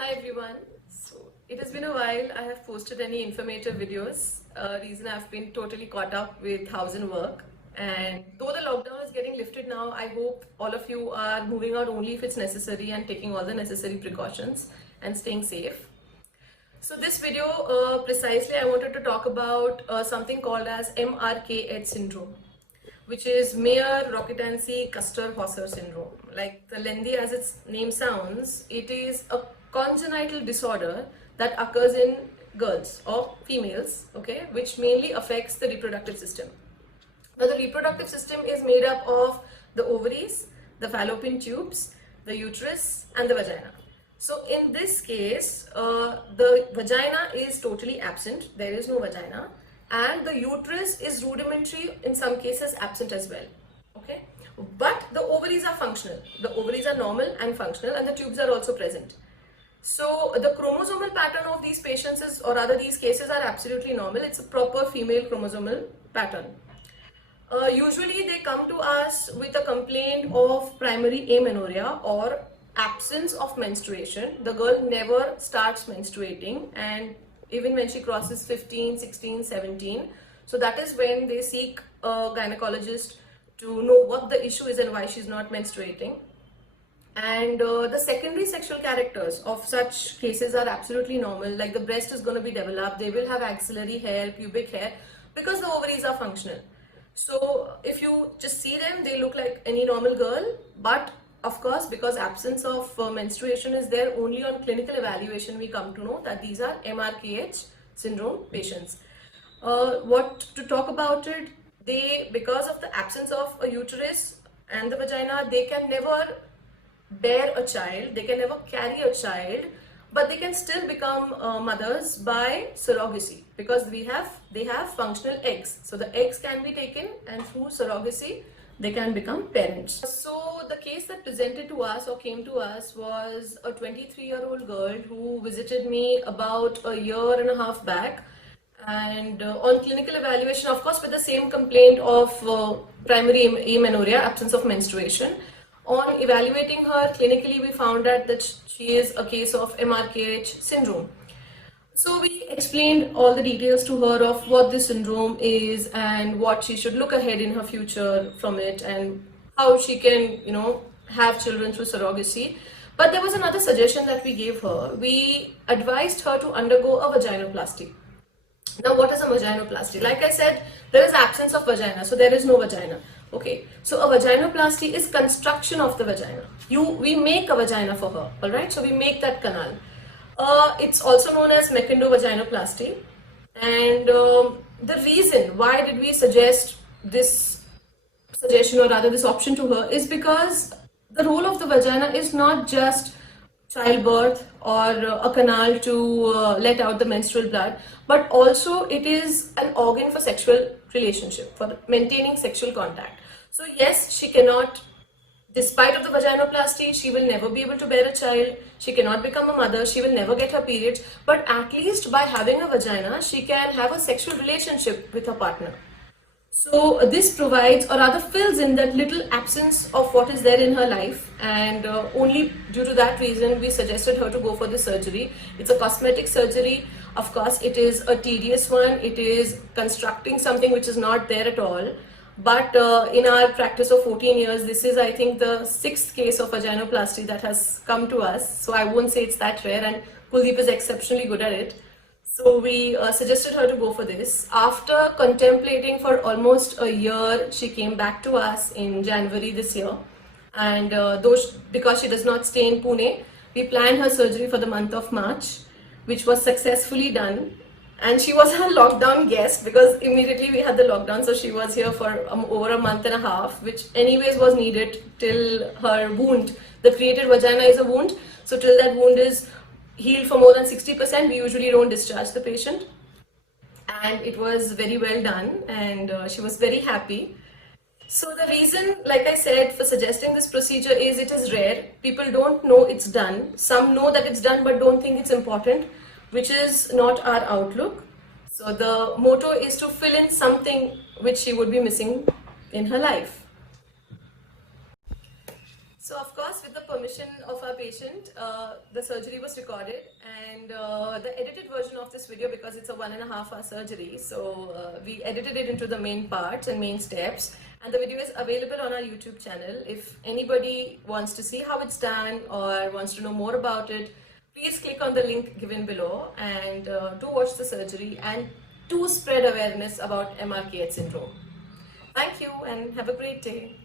Hi everyone. So it has been a while. I have posted any informative videos. Reason I've been totally caught up with house and work. And though the lockdown is getting lifted now, I hope all of you are moving out only if it's necessary and taking all the necessary precautions and staying safe. So this video, precisely I wanted to talk about something called as MRKH syndrome, which is Mayer-Rokitansky-Kuster-Hauser syndrome. Like the lengthy as its name sounds, it is a congenital disorder that occurs in girls or females, okay, which mainly affects the reproductive system. Now the reproductive system is made up of the ovaries, the fallopian tubes, the uterus and the vagina. So in this case, the vagina is totally absent, there is no vagina, and the uterus is rudimentary, in some cases absent as well, okay. But the ovaries are functional, the ovaries are normal and functional, and the tubes are also present. So the chromosomal pattern of these patients is, or rather these cases, are absolutely normal. It's a proper female chromosomal pattern. Usually they come to us with a complaint of primary amenorrhea or absence of menstruation. The girl never starts menstruating, and even when she crosses 15, 16, 17, so that is when they seek a gynecologist to know what the issue is and why she's not menstruating. And the secondary sexual characters of such cases are absolutely normal, like the breast is going to be developed, they will have axillary hair, pubic hair, because the ovaries are functional. So if you just see them, they look like any normal girl, but of course, because absence of menstruation is there, only on clinical evaluation we come to know that these are MRKH syndrome patients. What to talk about it, they, because of the absence of a uterus and the vagina, they can never bear a child, they can never carry a child, but they can still become mothers by surrogacy, because they have functional eggs. So the eggs can be taken, and through surrogacy they can become parents. So the case that presented to us or came to us was a 23-year-old girl who visited me about a year and a half back, and on clinical evaluation, of course with the same complaint of primary amenorrhea, absence of menstruation. On evaluating her clinically, we found out that she is a case of MRKH syndrome. So we explained all the details to her of what this syndrome is and what she should look ahead in her future from it, and how she can, have children through surrogacy. But there was another suggestion that we gave her. We advised her to undergo a vaginoplasty. Now, what is a vaginoplasty? Like I said, there is absence of vagina, so there is no vagina. Okay, so a vaginoplasty is construction of the vagina. We make a vagina for her, all right? So we make that canal. It's also known as mechanovaginoplasty. And the reason why did we suggest this suggestion, or rather this option to her, is because the role of the vagina is not just childbirth or a canal to let out the menstrual blood, but also it is an organ for sexual relationship, for maintaining sexual contact. So yes, she cannot, despite of the vaginoplasty, she will never be able to bear a child, she cannot become a mother, she will never get her periods, but at least by having a vagina, she can have a sexual relationship with her partner. So this provides, or rather fills in, that little absence of what is there in her life, and only due to that reason we suggested her to go for the surgery. It's a cosmetic surgery. Of course, it is a tedious one. It is constructing something which is not there at all. But in our practice of 14 years, this is, I think, the 6th case of vaginoplasty that has come to us. So I won't say it's that rare, and Kuldeep is exceptionally good at it. So we suggested her to go for this. After contemplating for almost a year, she came back to us in January this year. And because she does not stay in Pune, we planned her surgery for the month of March, which was successfully done. And she was our lockdown guest, because immediately we had the lockdown, so she was here for over a month and a half, which anyways was needed till her wound. The created vagina is a wound, so till that wound is healed for more than 60%, we usually don't discharge the patient. And it was very well done, and she was very happy. So the reason, like I said, for suggesting this procedure is it is rare. People don't know it's done. Some know that it's done but don't think it's important, which is not our outlook. So the motto is to fill in something which she would be missing in her life. So of course, with the permission of our patient, the surgery was recorded, and the edited version of this video, because it's a 1.5 hour surgery, so we edited it into the main parts and main steps, and the video is available on our YouTube channel. If anybody wants to see how it's done or wants to know more about it, please click on the link given below and do watch the surgery and to spread awareness about MRKH syndrome. Thank you and have a great day.